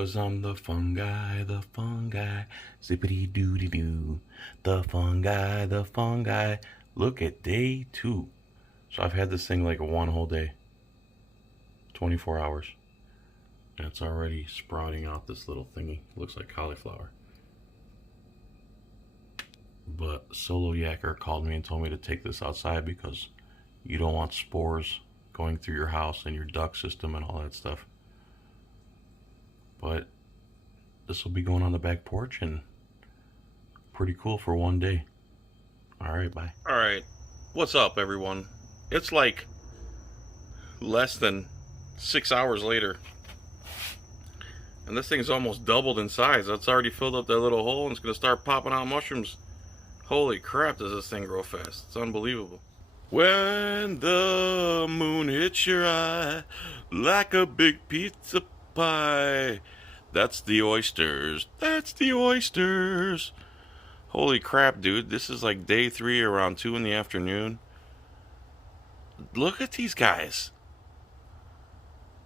'Cause I'm the fungi, zippity doody doo. The fungi. Look at day 2. So I've had this thing like one whole day, 24 hours. And it's already sprouting out this little thingy. Looks like cauliflower. But Solo Yacker called me and told me to take this outside because you don't want spores going through your house and your duct system and all that stuff. But this will be going on the back porch and pretty cool for one day. Alright, bye. Alright, what's up everyone? It's like less than 6 hours later. And this thing's almost doubled in size. It's already filled up that little hole and it's going to start popping out mushrooms. Holy crap, does this thing grow fast. It's unbelievable. When the moon hits your eye like a big pizza pie. That's the oysters. That's the oysters. Holy crap, dude. This is like day 3 around 2 in the afternoon. Look at these guys.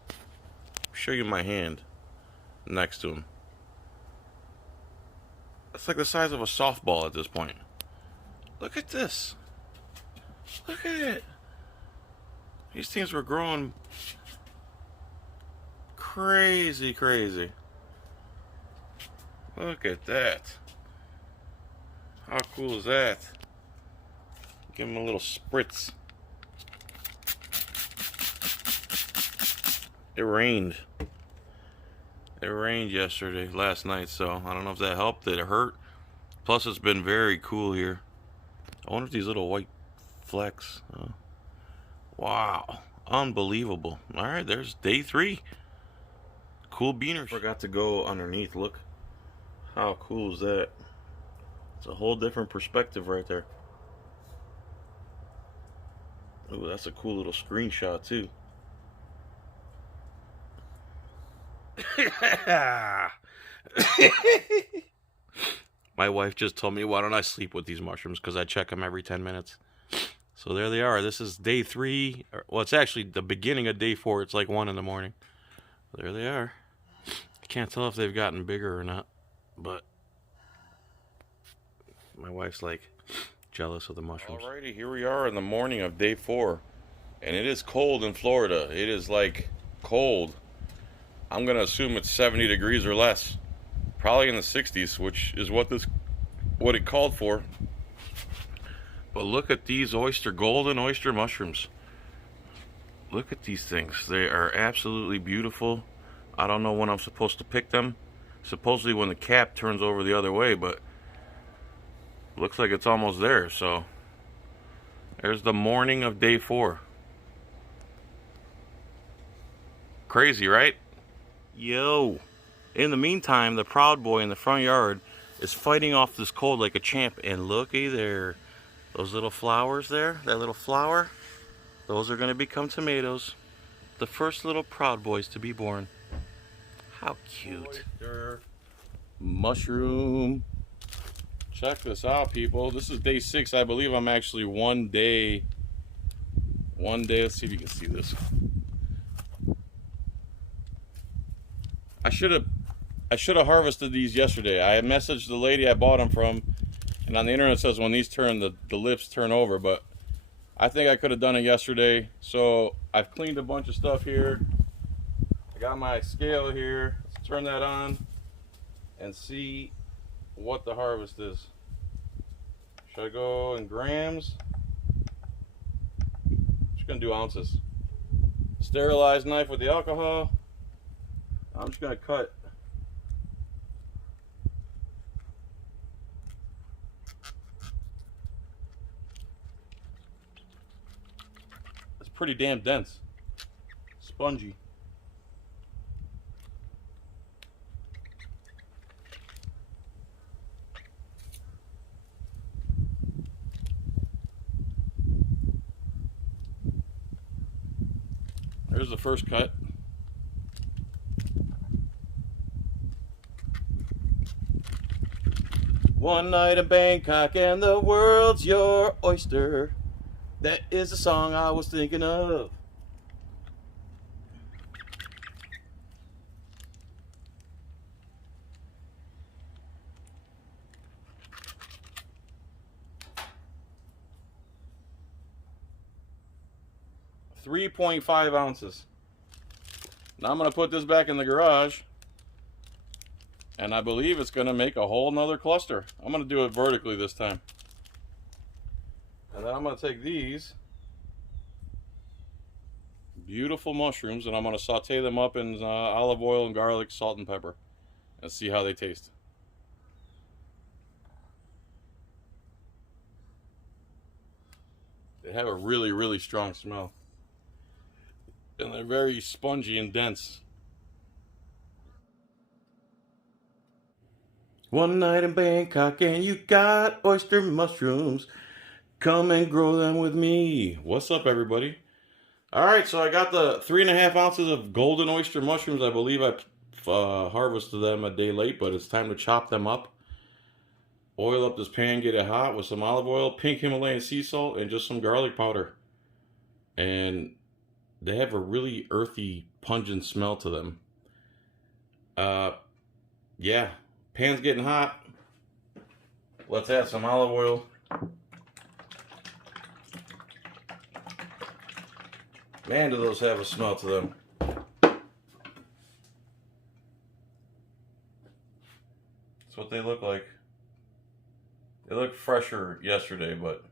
I'll show you my hand next to them. It's like the size of a softball at this point. Look at this. Look at it. These things were growing crazy. Look at that. How cool is that? Give them a little spritz. It rained. It rained last night, so I don't know if that helped. Did it hurt? Plus, it's been very cool here. I wonder if these little white flecks. Wow. Unbelievable. Alright, there's day 3. Cool beaners. Forgot to go underneath. Look. How cool is that? It's a whole different perspective right there. Ooh, that's a cool little screenshot too. My wife just told me, why don't I sleep with these mushrooms? Because I check them every 10 minutes. So there they are. This is day 3. Well, it's actually the beginning of day 4. It's like 1 in the morning. There they are. I can't tell if they've gotten bigger or not. But my wife's like jealous of the mushrooms. Alrighty, here we are in the morning of day 4. And it is cold in Florida. It is like cold. I'm going to assume it's 70 degrees or less. Probably in the 60s, which is what it called for. But look at these golden oyster mushrooms. Look at these things. They are absolutely beautiful. I don't know when I'm supposed to pick them. Supposedly when the cap turns over the other way, but looks like it's almost there. So there's the morning of day 4. Crazy, right? Yo. In the meantime, the Proud Boy in the front yard is fighting off this cold like a champ. And looky there. Those little flowers there, that little flower, those are going to become tomatoes. The first little Proud Boys to be born. How cute. Oyster. Mushroom. Check this out, people. This is day 6. I believe I'm actually one day. Let's see if you can see this. I should have harvested these yesterday. I messaged the lady I bought them from, and on the internet it says when these turn, the lips turn over, but I think I could have done it yesterday. So I've cleaned a bunch of stuff here. I got my scale here. Let's turn that on and see what the harvest is. Should I go in grams? Just gonna do ounces. Sterilized knife with the alcohol. I'm just gonna cut. It's pretty damn dense. Spongy. There's the first cut. One night in Bangkok and the world's your oyster. That is the song I was thinking of. 3.5 ounces. Now I'm going to put this back in the garage, and I believe it's going to make a whole nother cluster. I'm going to do it vertically this time. And then I'm going to take these beautiful mushrooms and I'm going to saute them up in olive oil and garlic, salt and pepper, and see how they taste. They have a really, really strong smell. And they're very spongy and dense. One night in Bangkok and you got oyster mushrooms. Come and grow them with me. What's up, everybody? Alright, so I got the 3.5 ounces of golden oyster mushrooms. I believe I harvested them a day late, but it's time to chop them up. Oil up this pan, get it hot with some olive oil, pink Himalayan sea salt, and just some garlic powder. And they have a really earthy, pungent smell to them. Yeah, pan's getting hot. Let's add some olive oil. Man, do those have a smell to them. That's what they look like. They look fresher yesterday, but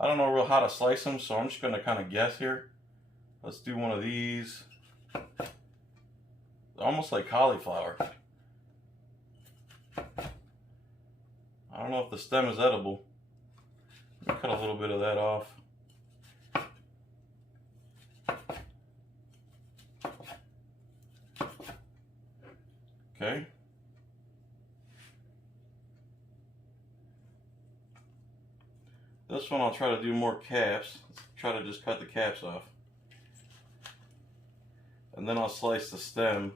I don't know real how to slice them, so I'm just going to kind of guess here. Let's do one of these. They're almost like cauliflower. I don't know if the stem is edible. Let me cut a little bit of that off. Okay. This one I'll try to do more caps. Let's try to just cut the caps off. And then I'll slice the stem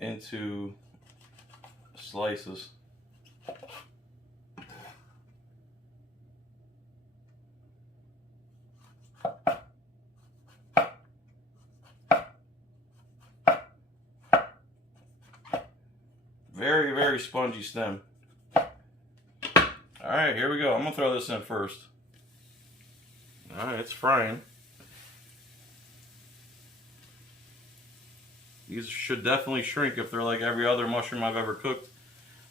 into slices. Very, very spongy stem. Alright, here we go. I'm going to throw this in first. Alright, it's frying. These should definitely shrink if they're like every other mushroom I've ever cooked.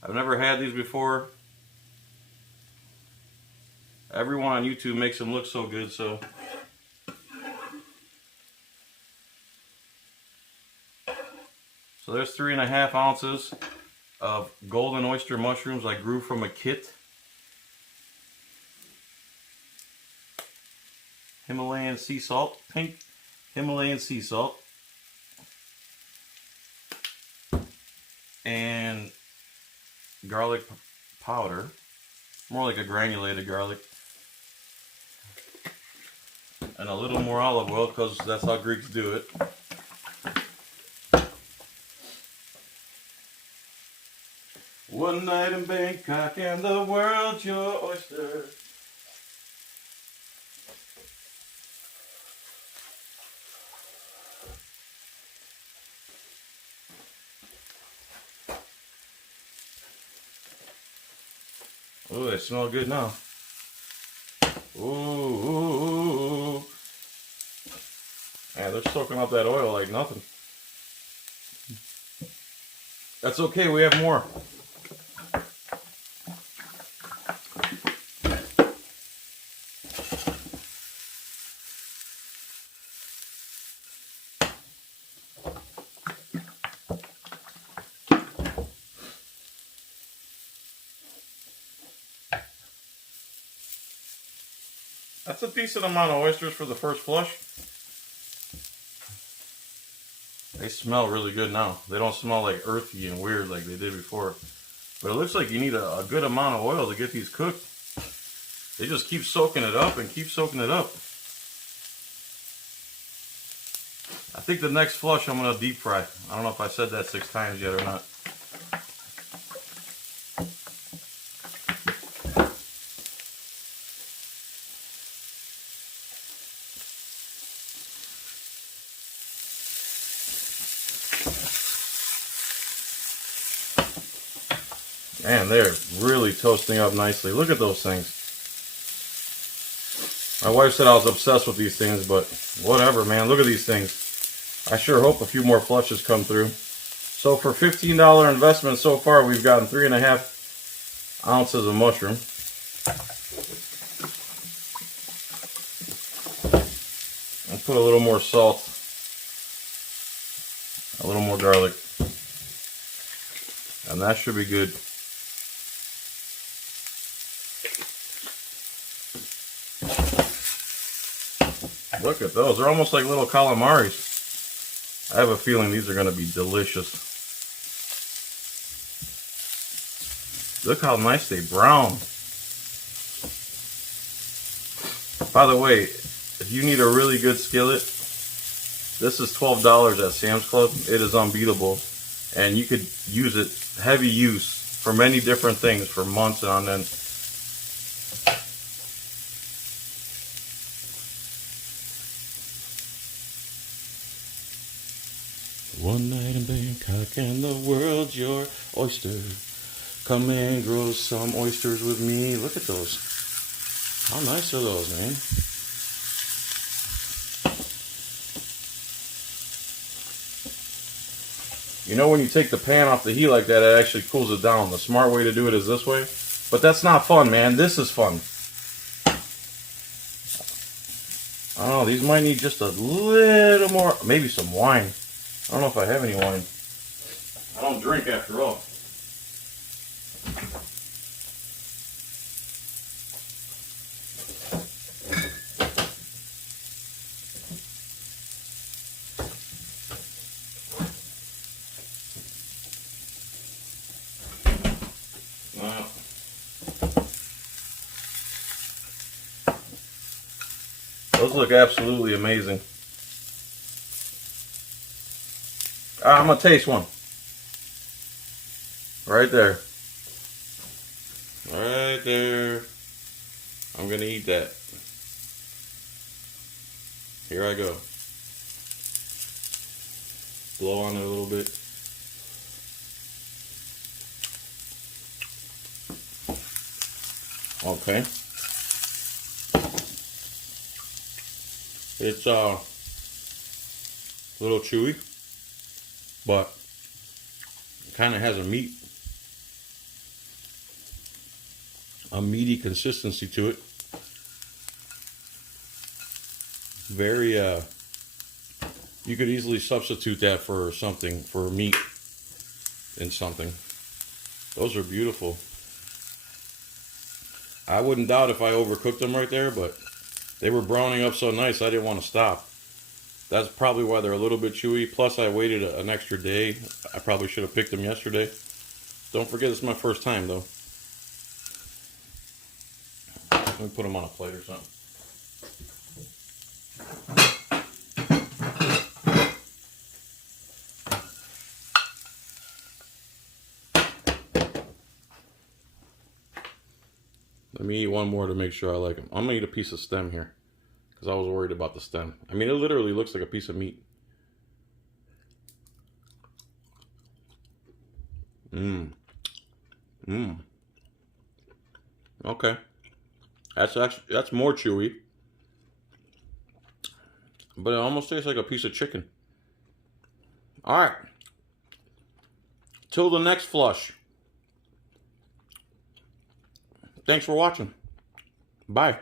I've never had these before. Everyone on YouTube makes them look so good, so. So there's 3.5 ounces of golden oyster mushrooms I grew from a kit. Himalayan sea salt, pink Himalayan sea salt. And garlic powder, more like a granulated garlic. And a little more olive oil because that's how Greeks do it. One night in Bangkok and the world's your oyster. Oh, they smell good now. Ooh. Man, they're soaking up that oil like nothing. That's okay, we have more. That's a decent amount of oysters for the first flush. They smell really good now. They don't smell like earthy and weird like they did before. But it looks like you need a good amount of oil to get these cooked. They just keep soaking it up and keep soaking it up. I think the next flush I'm going to deep fry. I don't know if I said that 6 times yet or not. Man, they're really toasting up nicely. Look at those things. My wife said I was obsessed with these things, but whatever, man. Look at these things. I sure hope a few more flushes come through. So for $15 investment so far, we've gotten 3.5 ounces of mushroom. I'll put a little more salt, a little more garlic, and that should be good. Look at those. They're almost like little calamaris. I have a feeling these are going to be delicious. Look how nice they brown. By the way, if you need a really good skillet, this is $12 at Sam's Club. It is unbeatable. And you could use it, heavy use, for many different things for months on end. One night in Bangkok and the world's your oyster. Come and grow some oysters with me. Look at those. How nice are those, man? You know, when you take the pan off the heat like that, it actually cools it down. The smart way to do it is this way. But that's not fun, man. This is fun. I don't know. These might need just a little more, maybe some wine. I don't know if I have any wine. I don't drink after all. Wow. Those look absolutely amazing. I'm going to taste one. Right there. Right there. I'm going to eat that. Here I go. Blow on it a little bit. Okay. It's a little chewy, but it kind of has a meaty consistency to it. Very, you could easily substitute that for something, for meat in something. Those are beautiful. I wouldn't doubt if I overcooked them right there, but they were browning up so nice I didn't want to stop. That's probably why they're a little bit chewy. Plus, I waited an extra day. I probably should have picked them yesterday. Don't forget, it's my first time, though. Let me put them on a plate or something. Let me eat one more to make sure I like them. I'm going to eat a piece of stem here, because I was worried about the stem. I mean, it literally looks like a piece of meat. Okay. That's more chewy. But it almost tastes like a piece of chicken. Alright. Till the next flush. Thanks for watching. Bye.